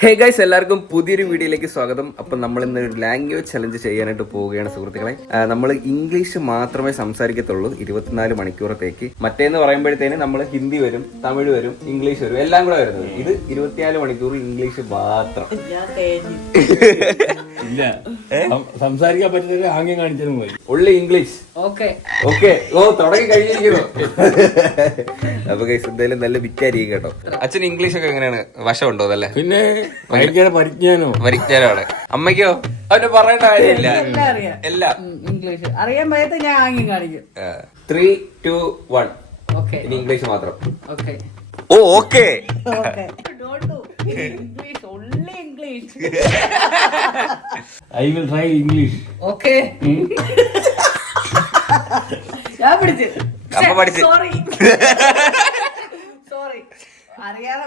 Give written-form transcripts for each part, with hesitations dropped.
Hey guys, എല്ലാവർക്കും പുതിയൊരു വീഡിയോയിലേക്ക് സ്വാഗതം. അപ്പം നമ്മൾ ഇന്ന് ലാംഗ്വേജ് ചലഞ്ച് ചെയ്യാനായിട്ട് പോവുകയാണ് സുഹൃത്തുക്കളെ. നമ്മൾ ഇംഗ്ലീഷ് മാത്രമേ സംസാരിക്കത്തുള്ളൂ 24 മണിക്കൂറത്തേക്ക്. മറ്റേന്ന് പറയുമ്പോഴത്തേന് നമ്മൾ ഹിന്ദി വരും, തമിഴ് വരും, ഇംഗ്ലീഷ് വരും, എല്ലാം കൂടെ വരുന്നത്. ഇത് 24 മണിക്കൂർ ഇംഗ്ലീഷ് മാത്രം. ഇല്ല, സംസാരിക്കാൻ പറ്റുന്ന ആംഗ്യം കാണിച്ചാലും മതി. ഉള്ളി ഇംഗ്ലീഷ്. ഓക്കെ. ഓ, തുടങ്ങി കഴിഞ്ഞിരിക്കുന്നു. അപ്പൊ ഗൈസ്, എന്തായാലും നല്ല വിറ്റായിരിക്കും കേട്ടോ. അച്ഛൻ ഇംഗ്ലീഷ് ഒക്കെ എങ്ങനെയാണ്? വശമുണ്ടോ? അതല്ലേ പിന്നെ പരിജ്ഞാനമാണ്. അമ്മയ്ക്കോ? അവന് പറയേണ്ട കാര്യമില്ല, എല്ലാം ഇംഗ്ലീഷ് അറിയാൻ പറ്റാത്ത ഞാൻ ആംഗ്യം കാണിക്കും. 3, 2, 1. ഇനി ഇംഗ്ലീഷ് മാത്രം. Oh, okay. English, only English. I will try English. Okay. ഞാൻ പിടിച്ചു. അമ്മ പഠിച്ചു. സോറി അറിയാതെ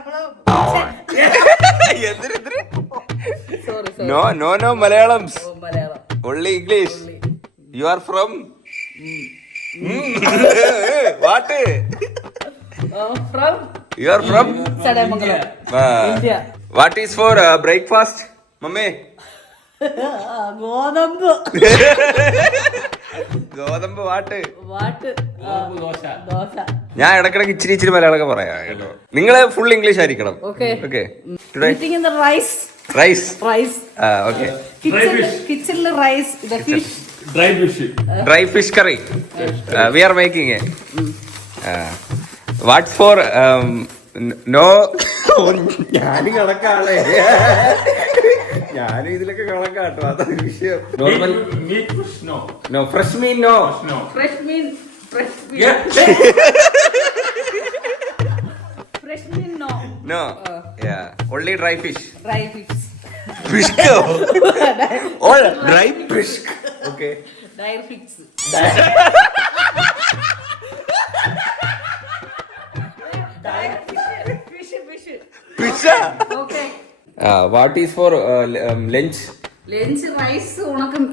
no Malayalam, Malayalam, only English. You are from what? From You are from Chadamangalam, India. What is for breakfast, mummy? ഗോതമ്പ്. ഗോതമ്പ് വാട്ട്? ദോശ. ഞാൻ ഇടക്കിടക്ക് ഇച്ചിരി മലയാളമൊക്കെ പറയാം കേട്ടോ. നിങ്ങള് ഫുൾ ഇംഗ്ലീഷ് ആയിരിക്കണം. Okay. Eating in the rice. Rice. Okay. Kitchen rice. The fish. Dry fish curry. We are making it. What for no? ഞാൻ കണക്കാണേ, ഞാനും ഇതിലൊക്കെ കണക്കാട്ടോ. അതാണ് വിഷയം. Normal no fresh mean no. Fresh mean No. Yeah, only dry fish. Fish. Or dry fish. Okay. Dry fish. Fish. Okay. What is for lunch? Lunch rice ഉണക്കം.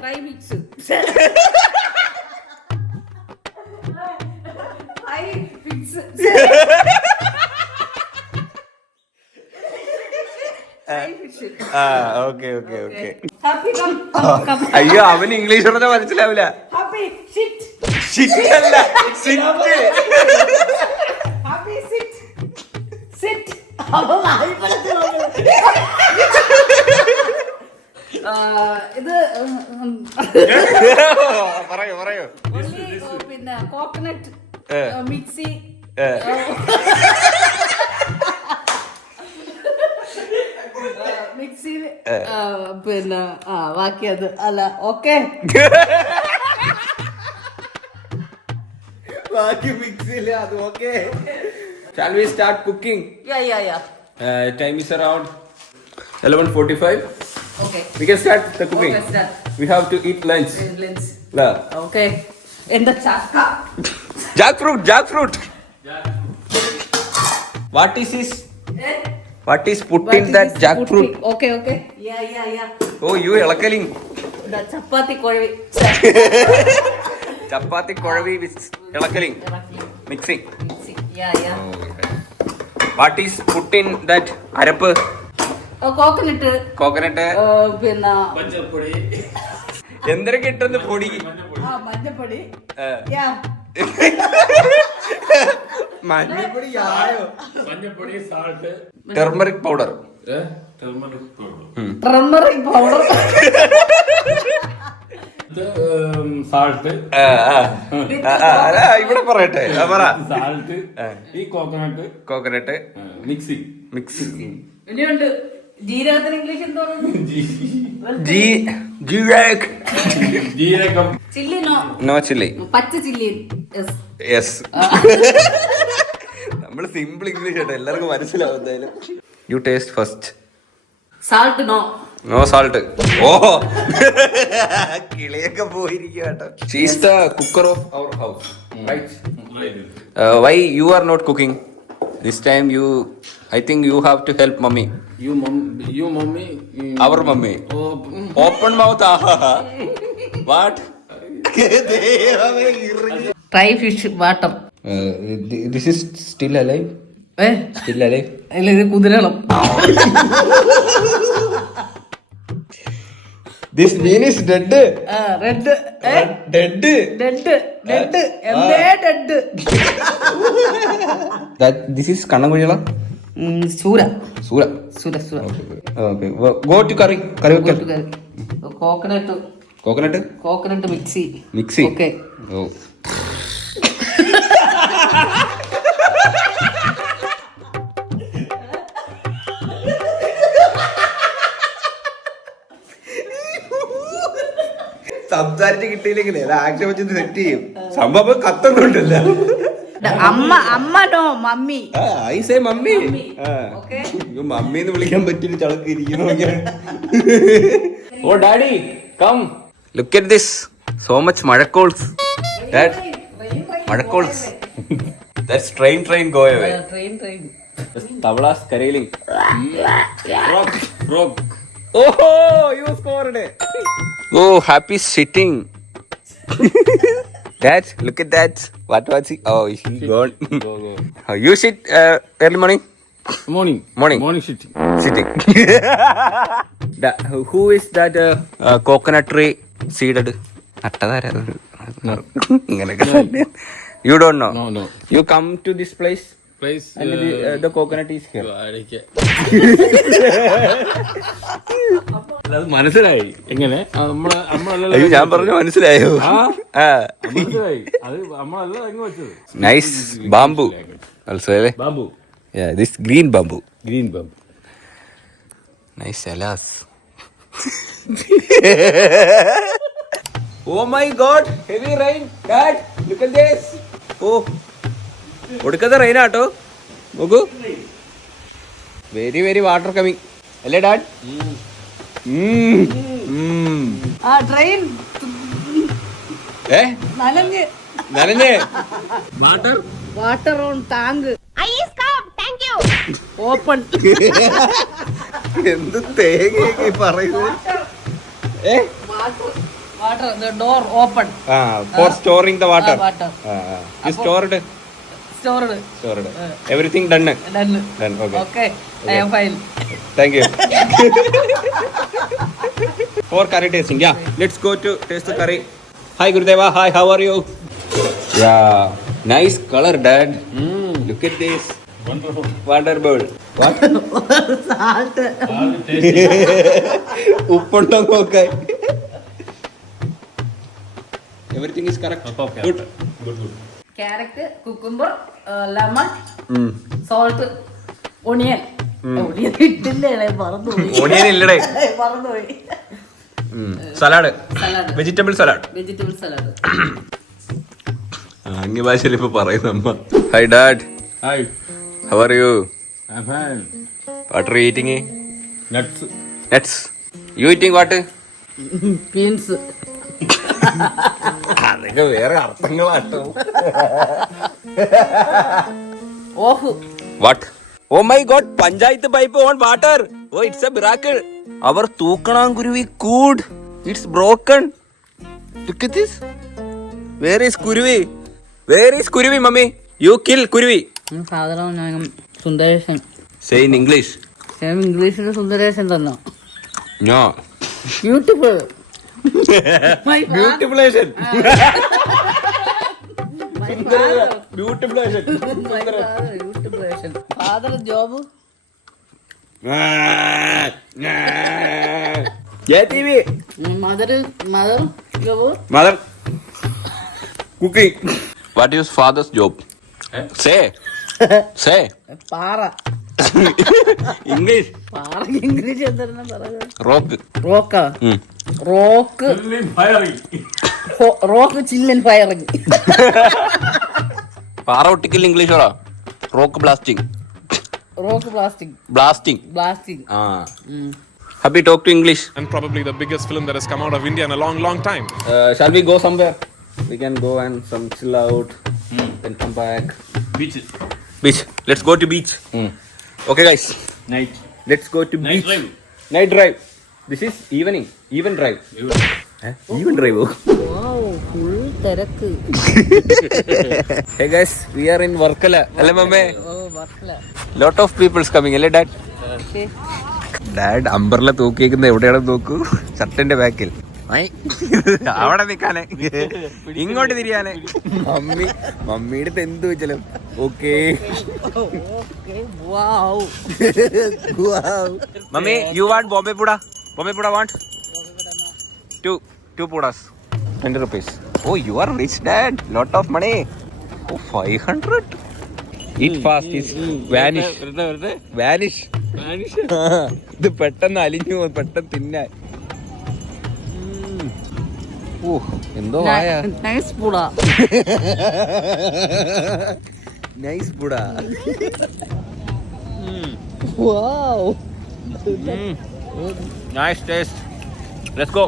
Try mix. Try fix. Okay. Happy come. അയ്യോ, അവന് English പറഞ്ഞാൽ മനസ്സിലാവില്ല. Happy sit. Shit അല്ല, sit. Happy sit. ഇത് പറയൂ. പിന്നെ coconut mixie. മിക്സിയിൽ പിന്നെ ബാക്കി അത് അല്ല. ഓക്കെ. ബാക്കി മിക്സിയില്ല, അത് okay. Shall we start cooking? Yeah. Time is around 11:45. Okay. We can start the cooking. Okay, start. We have to eat lunch. Okay. എന്താ ചക്ക? Jackfruit. What is this? What is put in that jackfruit? Okay. Yeah. Oh, you ഇളക്കലിങ്. ചപ്പാത്തി കുഴവി. ചപ്പാത്തി കുഴവി with ഇളക്കലിങ്. Mixing. Yeah. What is put in that arappu? Coconut. പിന്നെ എന്തൊക്കെ ഇട്ടെന്ന് പൊടി? മഞ്ഞപ്പൊടി. മഞ്ഞപ്പൊടി, salt, turmeric powder. Turmeric powder. salt. ഇവിടെ പറയട്ടെ. Salt. ഈ കോക്കനട്ട് മിക്സ്. ഇനിയുണ്ട് ജീരകത്തിന് ഇംഗ്ലീഷ് എന്തോന്നു? ജീരകം. ചില്ലി. No chilli. പച്ച ചില്ലി. യെസ്. നമ്മള് സിമ്പിൾ ഇംഗ്ലീഷ് കേട്ടോ, എല്ലാവർക്കും മനസ്സിലാവും. എന്തായാലും you taste first. Salt. No salt. Oh, കിളിയൊക്കെ പോയിരിക്കും കേട്ടോ. She is the cooker of our house, right? Why you are not cooking this time? I think you have to help mommy. You mommy. Our mommy. Open mouth. What? Try fish bottom. This is still alive? Still alive? അല്ലെങ്കിൽ കുതിരണം. This mean is dead. Red Dead. Dead dead എന്തേ dead. This is കണ്ണൻകുഴികള. സൂര സൂര. സൂര സൂര. Okay. Go to curry. Curry വെക്കാൻ. Coconut Coconut. Mixie. Mixi. Okay. Oh. സംസാരിച്ച് കിട്ടിയില്ലെങ്കിലേ ആക്ഷൻ വെച്ച് സെറ്റ് ചെയ്യും. സംഭവം കത്തൊന്നുണ്ടല്ല. അമ്മ mummy. I say mummy. Okay. മമ്മീന്ന് വിളിക്കാൻ പറ്റിയ ചളക്ക് ഇരിക്കുന്നു. Oh daddy come look at this. So much മഴക്കോൾസ്. Dad, മഴക്കോൾസ്. That's train go away. Train. Tavlas Kareling. Frog. Oh, you scored it. Oh, happy sitting. Dad, look at that. What was he? Oh, he gone. Go. Oh, you sit early morning? Morning shit. Sitting. Who is that coconut tree seeded? You don't know? No. You come to this place Place. and the coconut is here. അത് മനസ്സിലായി എങ്ങനെ അയ്യോ ഞാൻ പറഞ്ഞു മനസ്സിലായോ? മനസ്സിലായി അത് നമ്മളല്ല അങ്ങ് വെച്ചത്. Nice bamboo also. Babu Yeah, this green bamboo. Green Babu. Nice alas. Oh my god, heavy rain. Dad, look at this. Oh, ഒടുക്കത്തെ റെയിൻ ആട്ടോ. നോക്കൂ, വെരി വാട്ടർ കമ്മിങ് അല്ലേ ഡാഡ്? ട്രെയിൻ നനഞ്ഞേ വാട്ടർ ഓൺ ടാങ്ക്. ഓപ്പൺ. എന്ത് തേങ്ങ പറയുന്നത്? Water door open. For storing the water. You stored. Everything done. Done. Okay. I am fine. Thank you. For curry tasting. Yeah. Let's go to taste the curry. Hi Gurudeva. Hi. How are you? Yeah. Nice color, Dad. Look at this. Wonderful. Water bowl. What? Salt. ഉപ്പുണ്ടോ നോക്കാൻ. Everything is correct. Okay. Good. Carrot, cucumber, lemon, salt, onion. Onion ഇട്ടില്ലേ? മറന്നുപോയി. Onion ഇല്ലടേ. മറന്നുപോയി. Salad. Vegetable salad. ആംഗ്യ ഭാഷയിൽ ഇപ്പൊ പറയുന്ന അമ്മ. Hi Dad. Hi. How are you? I'm fine. What are you eating? Nuts. You eating what? Beans. അതൊക്കെ വേറെ അർത്ഥങ്ങളാട്ടോ. Off. What? Oh my god, panchayat pipe on water. Oh, it's a miracle. Our തൂക്കണാങ്കുരുവി could. It's broken. Look at this. Where is കുരുവി, mummy? You kill കുരുവി. സാധാരണ Sundaresan. Say in English. ഇംഗ്ലീഷിൽ സുന്ദരേശൻ തന്നെ. No. Beautiful. Beautification. Father job. Mother cooking. What is father's job? Say. പാറ. English. പാറ English എന്താ പറയുക? Rock. റോക്ക്. റോക്ക് ചില്ലൻ ഫയറിങ്. പാറ ഒട്ടിക്കൽ ഇംഗ്ലീഷ് പറ. Rock blasting. Happy talk to English. And probably the biggest film that has come out of India in a long time. Shall we go somewhere? We can go and some chill out. Then come back. Beach. Let's go to beach. Okay guys. Night. Let's go to beach. Night drive. This is evening. Even drive. Even drive. Full തിരക്ക്. Hey guys, we are in Varkala. Hello, mame. Lot of peoples coming അല്ലേ dad? Dad umbrella തൂക്കിയേക്കുന്നത് എവിടെയാണെന്ന് നോക്കൂ. ഷർട്ടിന്റെ ബാക്കിൽ. അവിടെ നിക്കാനെ, ഇങ്ങോട്ട് തിരിയാനെ. മമ്മിയുടെ എന്ത് വെച്ചാലും okay. Mummy you want Bombay puda? Bombay puda want two pudas, 20 rupees. Oh, you are rich dad. Lot of money. Oh, 500. Eat fast. It's vanish. ഇത് പെട്ടെന്ന് അലിഞ്ഞു പോകും, പെട്ടെന്ന് തിന്നാൻ. ഓ എന്തോ ആയ. Nice puda. Nice puda. Wow. Nice taste. Let's go.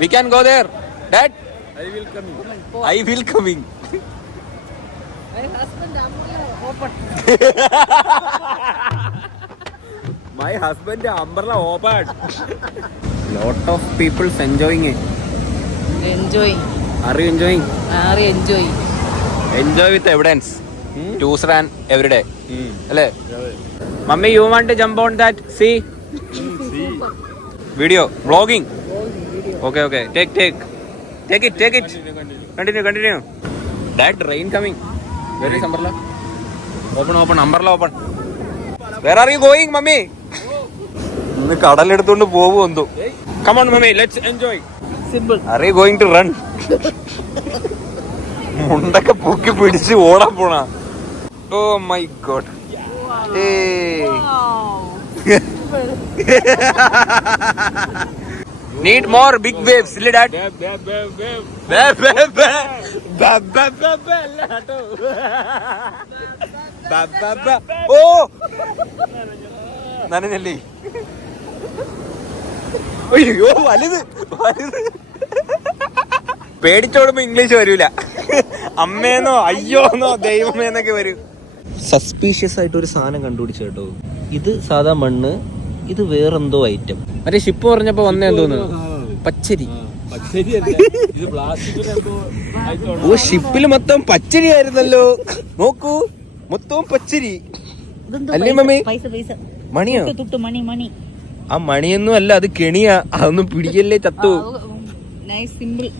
We can go there. Dad, I will coming. My husband open. My husband umbrella open. Lot of people enjoying it. Enjoying. Are you enjoying? Are enjoying? Enjoy with evidence. Tuesday and every day. Alle? Mummy, you want to jump on that? See? Video. Vlogging. Okay. Take it. Continue. Dad, rain coming. Where is umbrella? Open. Umbrella open. Where are you going, mummy? ഇന്ന് കടലെടുത്തോണ്ട് പോകുമെന്തോ. Come on, mummy. Let's enjoy. Simple. Are you going to run? മുണ്ടൊക്കെ പൊക്കി പിടിച്ച് ഓടാൻ പോണ. Oh my god. Hey. Need more big waves, silly dad. Oh, നനഞ്ഞല്ലേ? അയ്യോ വലുത്. പേടിച്ചോടുമ്പോ English വരൂല. അമ്മേന്നോ അയ്യോന്നോ ദൈവമേന്നൊക്കെ വരും. Suspicious ആയിട്ട് ഒരു സാധനം കണ്ടുപിടിച്ചു കേട്ടോ. ഇത് സാധാ മണ്ണ്, ഇത് വേറെന്തോ ഐറ്റം. മറ്റേ ഷിപ്പ് പറഞ്ഞപ്പോ വന്നേ തോന്നുന്നു. പച്ചരി. ഓ ഷിപ്പില് മൊത്തം പച്ചരി ആയിരുന്നല്ലോ. നോക്കൂ, മൊത്തവും പച്ചരി അല്ലേ മമ്മി? മണിയോ? മണി. ആ മണിയൊന്നും അല്ല, അത് കെണിയാ. അതൊന്നും പിടിക്കല്ലേ, ചത്തു. Nice simple.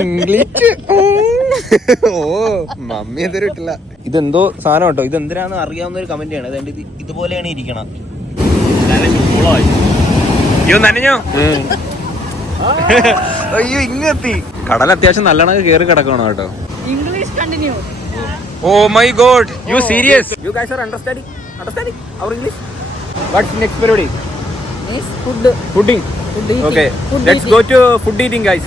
ഇംഗ്ലീഷ്. ഓ മമ്മി എന്തോ ഇട്ടില്ല. ഇതെന്തോ സാധനം കേട്ടോ. ഇത് എന്തിനാന്ന് അറിയാവുന്ന ഒരു കമന്റ് ആണ്. അതുകൊണ്ട് ഇത് ഇതുപോലെയാണ് ഇരിക്കണം. അയ്യോ നനഞ്ഞോ? അയ്യോ ഇങ്ങെത്തി. കടൽ അത്യാവശ്യം നല്ലോണം കേറി കിടക്കണം കേട്ടോ. English continue. Oh my god, you serious? You guys are understanding our English? What's next period? Nice food. Fooding. Food eating. Okay, Food let's eating. go to food eating guys.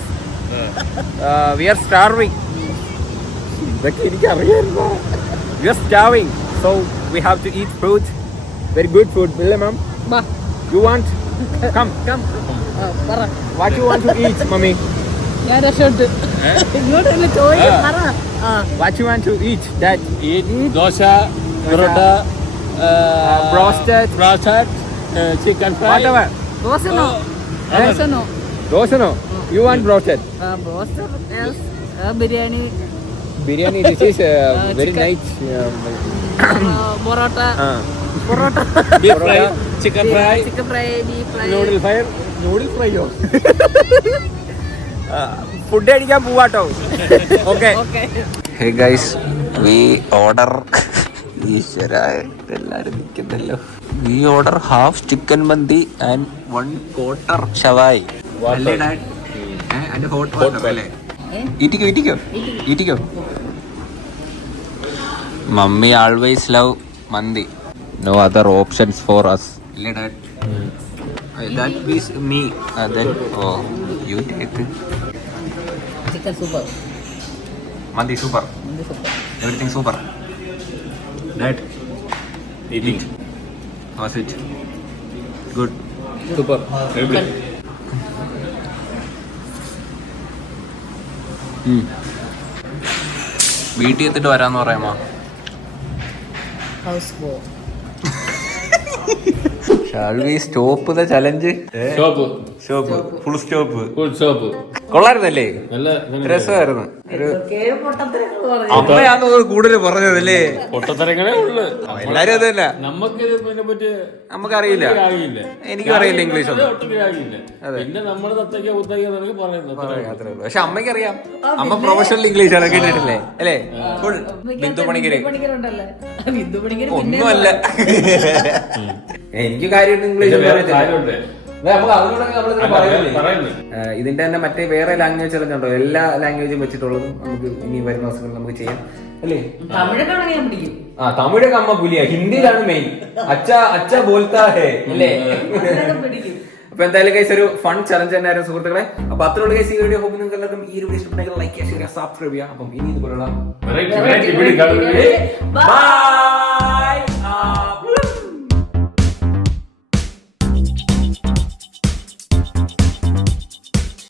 We are starving. We are starving, so we have to eat food. Very good food, really, ma'am? Ba. You want? Come. പറ. What you want to eat, mommy? ഞാൻ രക്ഷപ്പെട്ടു. ഇങ്ങോട്ടല്ലേ ചോദിക്കാൻ പറ. What you want to eat? That dosa, parotta, roasted, chicken fry. whatever. ദോശനോ? ദോശനോ? Dosa no. You want roasted? Roasted else. Biryani. Biryani. This is very nice. Parotta. Beef fry, chicken fry, chicken fry, beef fry. Noodle fire. Noodle fry yo. Food കഴിക്കാൻ പോവാട്ടോ. Okay. Hey guys, we order. എല്ലാരും നിൽക്കുന്നല്ലോ. We order half chicken mandi and 1 quarter shawai. അല്ലേ dad? and hot water അല്ലേ? ഈറ്റിക്കോ. Mummy always love mandi. No other options for us. അല്ലേ dad? That is me. Then you take chicken super. mandi super. Everything super. Dad, eating. how's it? Good. Super. Everybody. വീട്ടിൽ എത്തിട്ട് വരാന്ന് പറയാമോ? House ബോ. Shall we stop the challenge? Stop. Stop. Full stop. Full stop. കൊള്ളായിരുന്നല്ലേ? നല്ല രസമായിരുന്നു. ഒരു പൊട്ടത്തരങ്ങൾ പറഞ്ഞു. അമ്മയാന്ന് കൂടുതൽ പറഞ്ഞതല്ലേ? പൊട്ടത്തരങ്ങളേ ഉള്ളു. എല്ലാരും അത് തന്നെ. നമുക്ക് ഇതിനെ പറ്റി നമുക്കറിയില്ല. ആകില്ല. എനിക്കും അറിയില്ല ഇംഗ്ലീഷ് ഒന്നും. ഒട്ടും ആകില്ല. പിന്നെ നമ്മള് തത്തയ്ക്ക കുത്തയ്ക്ക എന്നൊക്കെ പറയുന്നത്. പക്ഷെ അമ്മയ്ക്ക് അറിയാം. അമ്മ പ്രൊഫഷണൽ ഇംഗ്ലീഷ് ആണ് കേട്ടിട്ടില്ലേ? അല്ലേ? ഫുൾ ബിന്ദു പണിക്കര് പണിക്കരുണ്ടല്ലേ? ബിന്ദു പണിക്കര് ഒന്നുമല്ല. എനിക്ക് കാര്യമായിട്ട് ഇംഗ്ലീഷ് കാര്യമുണ്ട്. ഇതിന്റെ തന്നെ മറ്റേ വേറെ ലാംഗ്വേജ് ചലഞ്ച് ഉണ്ടോ? എല്ലാ ലാംഗ്വേജും വെച്ചിട്ടുള്ളതും നമുക്ക് ഇനി വരുന്ന ദിവസങ്ങളിൽ നമുക്ക് ചെയ്യാം അല്ലേ? തമിഴൊക്കെ ആണെങ്കിൽ ഞാൻ പിടിക്കും. തമിഴൊക്കെ അമ്മ പുലിയ, ഹിന്ദിയിലാണ് മെയിൻ. അച്ഛ ബോൽത്താ ഹേ അല്ലേ? പിടിക്കും. അപ്പൊ എന്തായാലും ഗൈസ് ഒരു ഫൺ ചലഞ്ച് തന്നെയായിരുന്നു സുഹൃത്തുക്കളെ. അപ്പൊ അത്രയുള്ള ഗൈസ് ഈ വീഡിയോ ഹോപ്പ് നിങ്ങൾക്ക് എല്ലാവർക്കും ഈ ഒരു വീഡിയോ ഇഷ്ടപ്പെട്ടെങ്കിൽ ലൈക്ക് ചെയ്യുക, ഷെയർ, സബ്സ്ക്രൈബ് ചെയ്യുക. അപ്പം ഇനി ഇതുപോലുള്ള വെറൈറ്റി ബൈ.